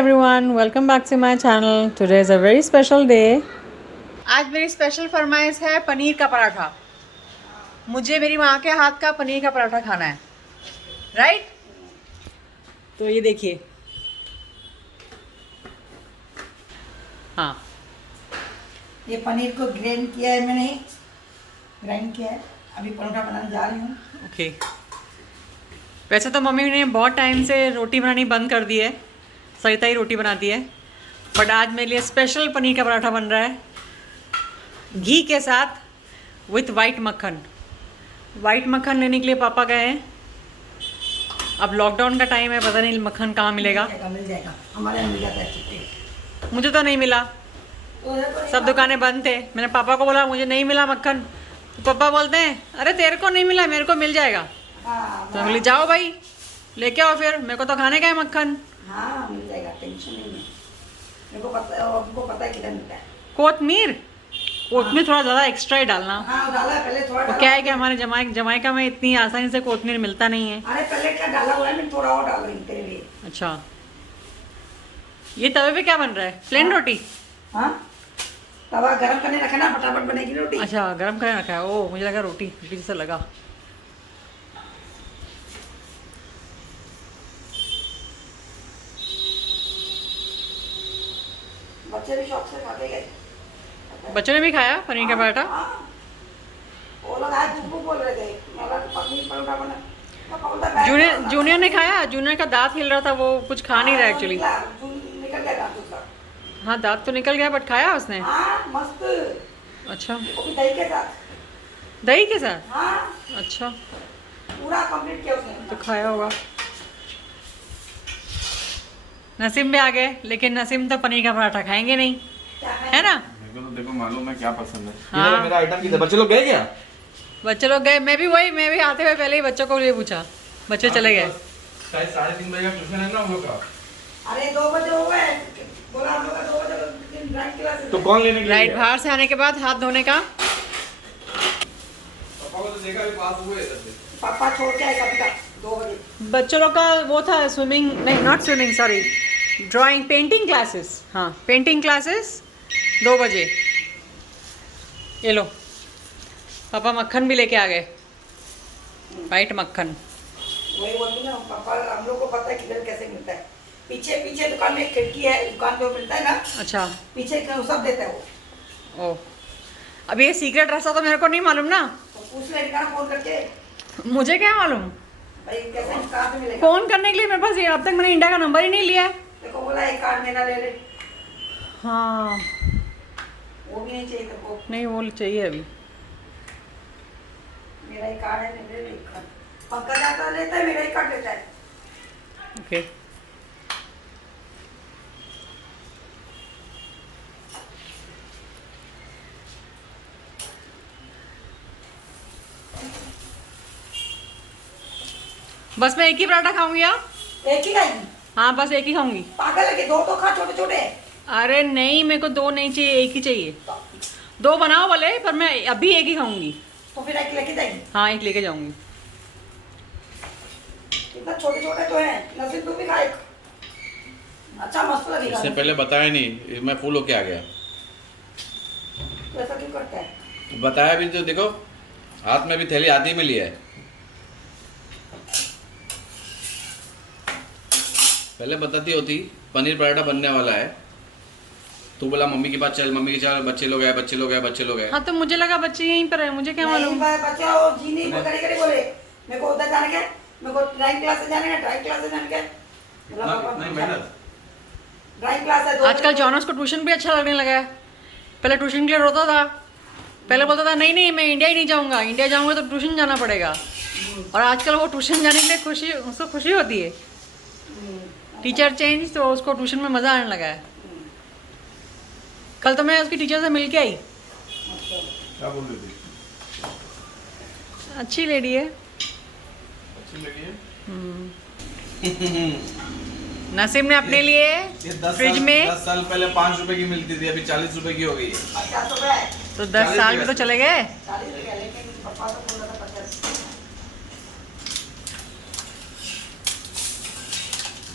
everyone, welcome back to my channel. Today is a very special day. आज मेरी special फरमाइश है पनीर का पराठा। मुझे मेरी माँ के हाथ का पनीर का पराठा खाना है, राइट? तो ये देखिए, हाँ, ये पनीर को ग्राइंड किया है मैंने, ग्राइंड किया है। अभी परोठा बनाने जा रही हूँ। ओके। वैसे तो मम्मी ने बहुत टाइम से रोटी बनानी बंद कर दी है, सरिता ही रोटी बनाती है, बट आज मेरे लिए स्पेशल पनीर का पराठा बन रहा है घी के साथ विथ वाइट मक्खन। वाइट मक्खन लेने के लिए पापा गए हैं। अब लॉकडाउन का टाइम है, पता नहीं मक्खन कहाँ मिलेगा। मिल जाएगा, हमारे यहाँ मिल जाता है छुट्टी। मुझे तो नहीं मिला, सब दुकानें बंद थे। मैंने पापा को बोला मुझे नहीं मिला मक्खन, तो पापा बोलते हैं अरे तेरे को नहीं मिला, मेरे को मिल जाएगा। तो मैं बोली जाओ भाई लेके आओ, फिर मेरे को तो खाने का है मक्खन। हाँ मिल जाएगा, टेंशन नहीं है। मेरे को पता है, आपको पता है किधर मिलता है। कोतमीर थोड़ा ज़्यादा एक्स्ट्रा ही डालना। हाँ डाला है, पहले थोड़ा तो क्या है कि हमारे जमाइका में इतनी आसानी से कोतमीर मिलता नहीं है। अरे पहले क्या डाला हुआ है, मैं थोड़ा और डाल रही हूँ तेरे लिए। अच्छा, ये तवे पे क्या बन रहा है? प्लेन रोटी? हाँ, तवा गरम करने रखा ना, फटाफट बनेगी रोटी। अच्छा, गरम करने रखा है। ओ मुझे लगा रोटी जैसा लगा। बच्चे भी शौक से खा के गए। बच्चों ने भी खाया पनीर का पराठा? हाँ, वो लोग आज झूठ बोल रहे थे, मैं बोला पनीर परोठा बना। मैं बोलता बैठ जूनियर ने खाया। जूनियर का दांत हिल रहा था, वो कुछ खा नहीं रहा एक्चुअली। निकल गया दांत उसका। हाँ, दांत तो निकल गया, बट खाया उसने। हाँ मस्त। अच्छा, वो भी दही के साथ। दही के साथ? हाँ अच्छा, पूरा कंप्लीट किया उसने। तो खाया होगा। नसीम भी आ गए, लेकिन नसीम तो पनीर का पराठा खाएंगे नहीं, है ना? मेरे को तो देखो मालूम है क्या पसंद है। हाँ। मेरा आइटम किधर? बच्चे लोग गए क्या? बच्चे लोग गए। मैं भी आते हुए पहले ही बच्चों को लिए पूछा, बच्चे चले गए। शायद 3:30 बजे का ट्यूशन है ना हम लोग का। अरे 2 बजे हो गए, बोला हम लोग का 2 बजे ड्राइंग क्लास है। तो कौन लेने के लिए राइट, गया? बाहर से आने के बाद हाथ धोने का। पापा को तो देखा भी पास हुए इधर से। पापा छोड़ के आएगा अभी तक 2 बजे। बच्चों लोग का वो था स्विमिंग, नहीं not swimming, sorry, drawing, painting classes. हाँ, पेंटिंग क्लासेस 2 बजे। ये लो, पापा मक्खन भी लेके आ गए, वाइट मक्खन। वही बोलती ना, पापा हम लोग को पता है किधर कैसे मिलता है। पीछे पीछे दुकान में एक खिड़की है, दुकान पे मिलता है ना। अच्छा, पीछे का सब देता है वो। ओ, अब ये सीक्रेट रास्ता तो मेरे को नहीं मालूम ना। तो पूछ ले ना फोन करके, मुझे क्या मालूम भाई कैसे कहाँ से मिलेगा। फोन करने के लिए? मेरे पास ये अब तक मैंने इंडिया का नंबर ही नहीं लिया है। देखो बोला एक कार्ड मेरा ले ले। हाँ, वो भी नहीं चाहिए तेरे को। नहीं वो चाहिए अभी। मेरा ही कार्ड है, ले ले एक कार्ड। पंकज आता लेता है, मेरा ही कार्ड लेता है। ओके, बस मैं एक ही पराठा खाऊंगी। आप? एक ही खाएगी? हाँ, बस एक ही खाऊंगी। पागल है कि 2 तो खा, छोटे छोटे। अरे नहीं, मेरे को 2 नहीं चाहिए, एक ही चाहिए। 2 बनाओ भले, पर मैं अभी एक ही खाऊंगी। तो फिर एक लेके जाएगी। हाँ, एक लेके जाऊंगी। इतना छोटे छोटे तो है। नसीब तू भी खा एक। अच्छा मस्त लगेगा। इससे पहले बताया नहीं, मैं फूल होके आ गया। तो ऐसा क्यों करता है? बताया भी तो देखो, हाथ में भी थैली आधी में लिया है। पहले बताती होती पनीर पराठा बनने वाला है, तू बोला मम्मी के पास चल, मम्मी के चल, बच्चे लोग आए। हाँ, तो मुझे लगा बच्चे यहीं पर है, मुझे क्या मालूम। बच्चा वो जी नहीं कड़ी कड़ी बोले, मेरे को उधर जाने के, मेरे को ड्राइंग क्लास से जाने का, ड्राइंग क्लास से जाने के। ड्राइंग क्लास है। आजकल जॉनस को ट्यूशन भी अच्छा लगने लगा है। पहले ट्यूशन के लिए रोता था, पहले बोलता था नहीं नहीं मैं इंडिया ही नहीं जाऊंगा, इंडिया जाऊंगा तो ट्यूशन जाना पड़ेगा। और आजकल वो ट्यूशन जाने के लिए उसको खुशी होती है। टीचर चेंज, तो उसको ट्यूशन में मज़ा आने लगा है। कल तो मैं उसकी टीचर से मिल के आई। क्या बोल रही थी? अच्छी लेडी है। अच्छी लगी है। नसीम ने अपने लिए फ्रिज में 10 साल पहले 5 रुपए की मिलती थी, अभी 40 रुपए की हो गई है। 50 रुपए। तो 10 साल में तो चले गए। 40 रुपए लेकिन पापा तो बोल रहा था 50।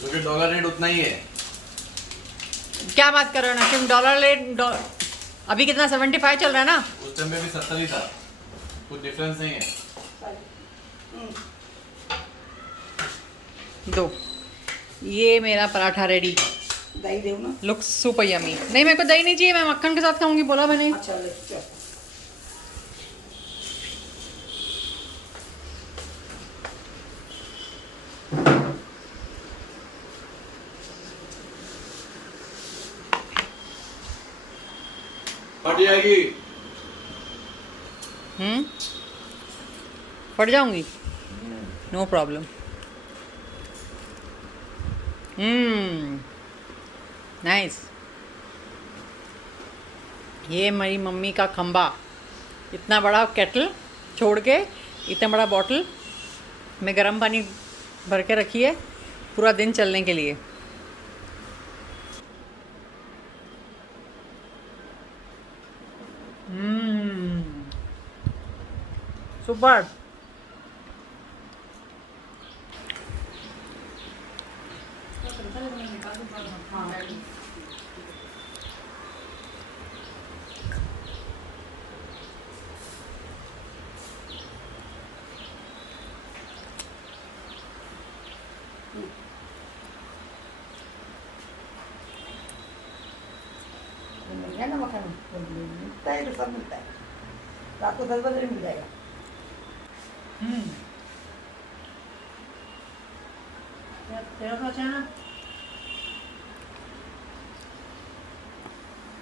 क्योंकि डॉलर रेट उतना ही है। क्या बात कर रहे हो नसीम, डॉलर ले अभी कितना 75 चल रहा है ना? उस टाइम में भी 70 ही था, कुछ डिफरेंस नहीं है। दो, ये मेरा पराठा रेडी। दही देव ना। Looks super yummy. नहीं मेरे को दही नहीं चाहिए, मैं मक्खन के साथ खाऊंगी, बोला मैंने। अच्छा ले चल। फट जाएगी। फट जाऊंगी, नो प्रॉब्लम। नाइस। ये मेरी मम्मी का खंबा, इतना बड़ा केटल छोड़ के इतना बड़ा बॉटल में गर्म पानी भर के रखी है पूरा दिन चलने के लिए। सुपर। मिल गया ना मक्खन, मिलता है तो सब मिलता है। रात को 10 बजे मिल जाएगा। तेरा तो अच्छा है ना?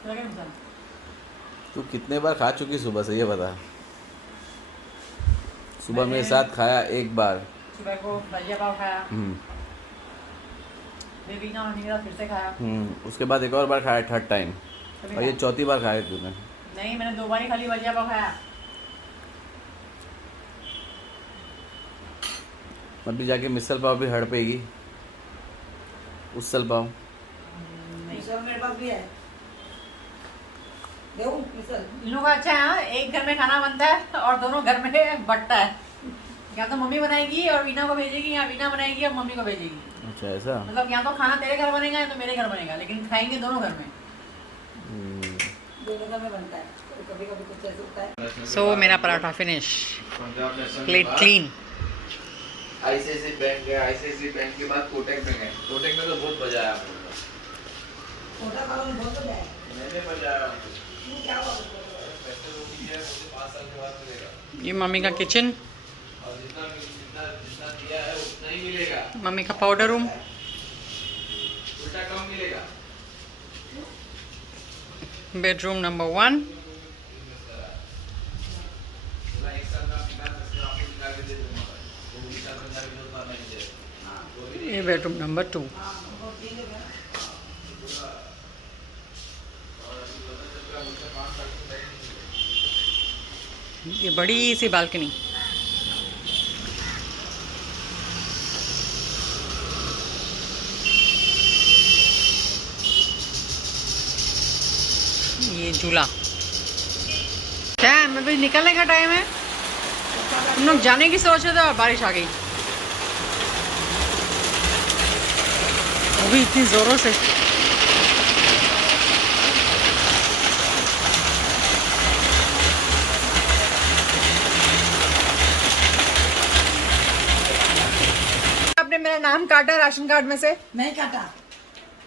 तेरा क्या मिलता है? तू कितने बार खा चुकी सुबह से ये बता। सुबह मेरे साथ खाया एक बार। सुबह को भजिया पाव खाया, फिर वीना और नीरज फिर से खाया। उसके बाद एक और बार खाया, थर्ड टाइम, और ये चौथी बार खाया तूने। नहीं, मैंने 2 बार ही खाली भजिया पाव खाया। अभी जाके मिसल पाव भी हड़ पेगी, उसल पाव। मिसल मेरे पास भी है। देव मिसल। इन लोगों का अच्छा है, हाँ? एक घर में खाना बनता है और दोनों घर में बंटता है। या तो मम्मी बनाएगी और वीना को भेजेगी, या वीना बनाएगी और मम्मी को भेजेगी। अच्छा ऐसा। मतलब या तो खाना तेरे घर बनेगा या तो मेरे घर बनेगा, लेकिन खाएंगे दोनों घर में। दोनों घर में बनता है, कभी कभी कुछ ऐसा होता है। सो मेरा paratha finish, plate clean. ICICI bank गए, आईसीआईसी बैंक के बाद कोटक में गए। कोटक में तो बहुत मजा आया हम लोगों को। छोटा वालों में बहुत मजा है। मैंने मजा आया। क्यों, क्या हुआ? पैसे वो भी है, मुझे 5 साल के बाद मिलेगा। ये मम्मी का किचन, और जितना जितना जितना दिया है उतना ही मिलेगा, मम्मी का पाउडर रूम, उल्टा कम मिलेगा। बेडरूम नंबर 1, एक साल का आपके पास पैसे आपको निकाल के दे दूंगा, वो भी साल का निकाल के दूंगा, नहीं दे। वो भी ये बेडरूम नंबर 2। ये बड़ी सी बालकनी। ये झूला क्या है? मैं भी निकलने का टाइम है, हम लोग जाने की सोच रहे थे और बारिश आ गई, वो भी इतनी जोरों से। आपने मेरा नाम काटा राशन कार्ड में से? नहीं काटा।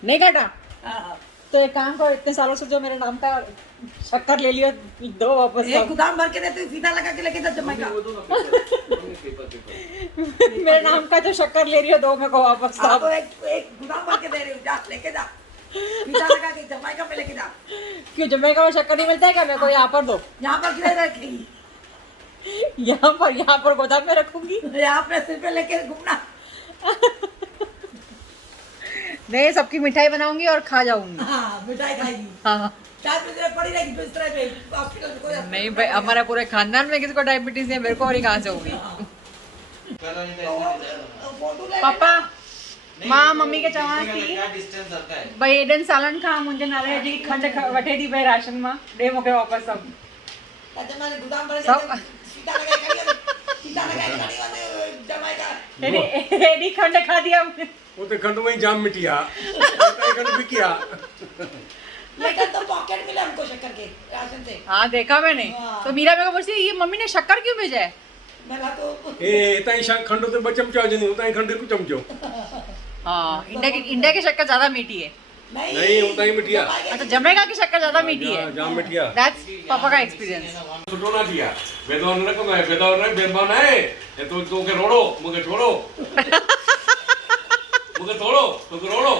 नहीं काटा? हाँ। तो एक काम करो, इतने सालों से जो मेरे नाम का शक्कर ले लियो, दो वापस। एक गोदाम भर के देते, फीता लगा के लेके जा जमाइका। मेरे नाम का जो शक्कर ले रही हो, दो मेरे को वापस। हाँ, तो एक गोदाम भर के दे रही हूँ, जा लेके जा, फीता लगा के जमाइका में लेके जा। क्यों जमैका में शक्कर नहीं मिलता है क्या? मेरे को यहाँ पर दो। यहाँ पर किधर रखेगी? यहाँ पर गोदाम में रखूंगी। यहाँ पे सिर पे लेके घूमना। नहीं, सबकी मिठाई बनाऊंगी और खा जाऊंगी। हाँ, मिठाई खाएगी। हाँ। चाय पड़ी रहेगी बिस्तर पे, हॉस्पिटल में कोई नहीं भाई, हमारा पूरे खानदान में किसी को डायबिटीज है, मेरे को और ही कहाँ से होगी। पापा माँ मम्मी के चवाण थी भाई एडन सालन खां मुंहिंजे नाले जी खंड वठे थी भाई राशन मां, ॾे मूंखे वापसि सभु। एडी खंड खाधी आहे वो तो खंड में ही जाम मिटी आ खंड बिकी आ। लेकिन तो पॉकेट मिला हमको शक्कर के राशन से। हाँ देखा मैंने। हाँ। तो मीरा मेरे को पूछती है, ये मम्मी ने शक्कर क्यों भेजा है? मेरा तो ए ताई खंडो तो चमचा जनी होता है खंडे को चमचो। हाँ, इंडिया की शक्कर ज्यादा मीठी है। नहीं होता ही मिठिया। अच्छा, जमैका की शक्कर ज्यादा मीठी है। जाम मिठिया। दैट्स पापा का एक्सपीरियंस। सुठो ना थिया वेदवान रखो मैं वेदवान रख बेरबान है ये तो के रोड़ो मुके छोड़ो मुके छोड़ो तो के रोड़ो।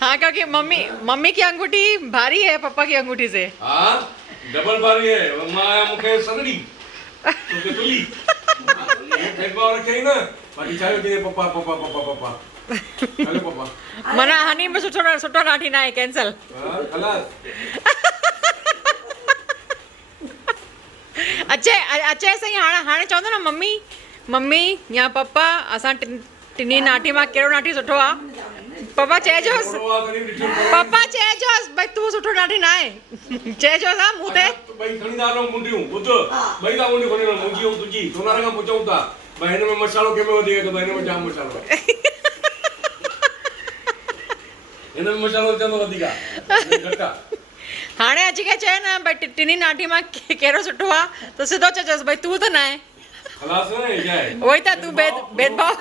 हाँ, क्योंकि मम्मी की अंगूठी भारी है पापा की अंगूठी से। हाँ डबल भारी है माया मुके सगड़ी तो के तुली भेदभाव रखे ही ना बाकी चाहे कि पापा पापा पापा पापा हेलो पापा मना हनी में सुठो नाठी ना है कैंसल। हां खलास अच्छे सही हाणे चवंदो न मम्मी या पप्पा असां टिनी नाठी मां कहिड़ो नाठी सुठो आहे? पप्पा चइजोसि भई तूं सुठो नाठी ना आहे। चइजोसि हा मूं ते। भाई खणीदार मुंडियूं ॿुध भई का मुंडी खणी मुंजी ऐं तुंहिंजी सोनार खां पुछूं था भई हिन में मसालो कंहिंमें वधीक तो हिन में जाम मसालो आहे हिन में मसालो चवंदो वधीक आहे घटि आहे। हाणे अची करे चए न भई टिनी नाठी मां कहिड़ो सुठो आहे त सिधो चइजोसि भई तूं त न आहे। खलास न हे जाए उहो ई त तूं भेदभाव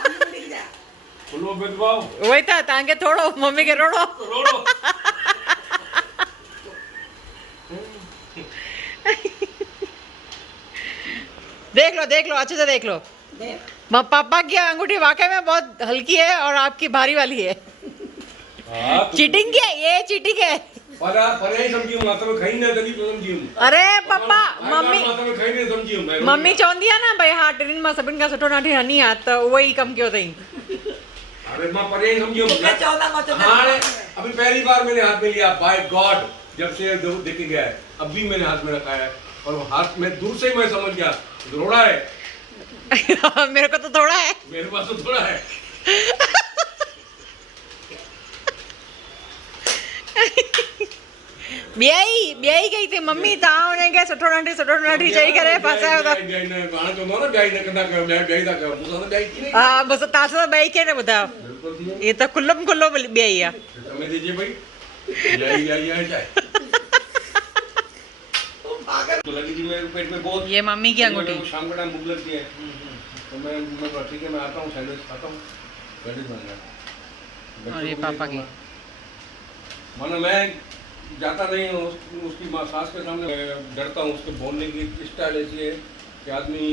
खुलो भेदभाव उहो ई त तव्हांखे थोड़ो मम्मी खे रोड़ो। रोड़ो देख लो अच्छे से देख लो। पापा की अंगूठी वाकई में बहुत हल्की है और आपकी भारी वाली है। हां चीटिंग की है, ये चीटिंग है। पर ही समझियो माता में खाई ना तभी तो समझियो। अरे पापा मम्मी माता में खाई नहीं समझियो मैं मम्मी चवंदी आहे न भई हा टिनिन मां सभिनि खां सुठो नाठी हनी आहे त उहो ई कमु कयो अथई। अरे मां पर ही समझियो मैं 14 मत हां अभी पहली बार मैंने हाथ में लिया बाय गॉड जब से देख गया है अभी मैंने हाथ में रखा है और हाथ में दूर से ही मैं समझ गया रोड़ा है। मेरे को तो थोड़ा है। मेरे पास तो थोड़ा है। ॿियाई कई थी मम्मी तव्हां हुनखे सुठो नाठी चई करे फसायो था। गाना चवंदो न ॿियाई न कंदा कयो ॿियाई था कयो मूंसां त ॿियाई थी नहीं। हा बसि तव्हां सां ॿई खे न ॿुधायो बिल्कुल थी ये तो खुल्लम खुल्लो ॿियाई आहे। समय दीजिए भाई ॿियाई है चाहे तो लगी थी मेरे पेट में बहुत। ये मम्मी की अंगूठी। शाम का टाइम भूख लगती है तो मैं ठीक है मैं आता हूँ सैंडविच खाता हूँ सैंडविच बन गया। और ये पापा की मानो मैं जाता नहीं हूँ उसकी माँ सास के सामने डरता हूँ उसके बोलने की स्टाइल ऐसी है कि आदमी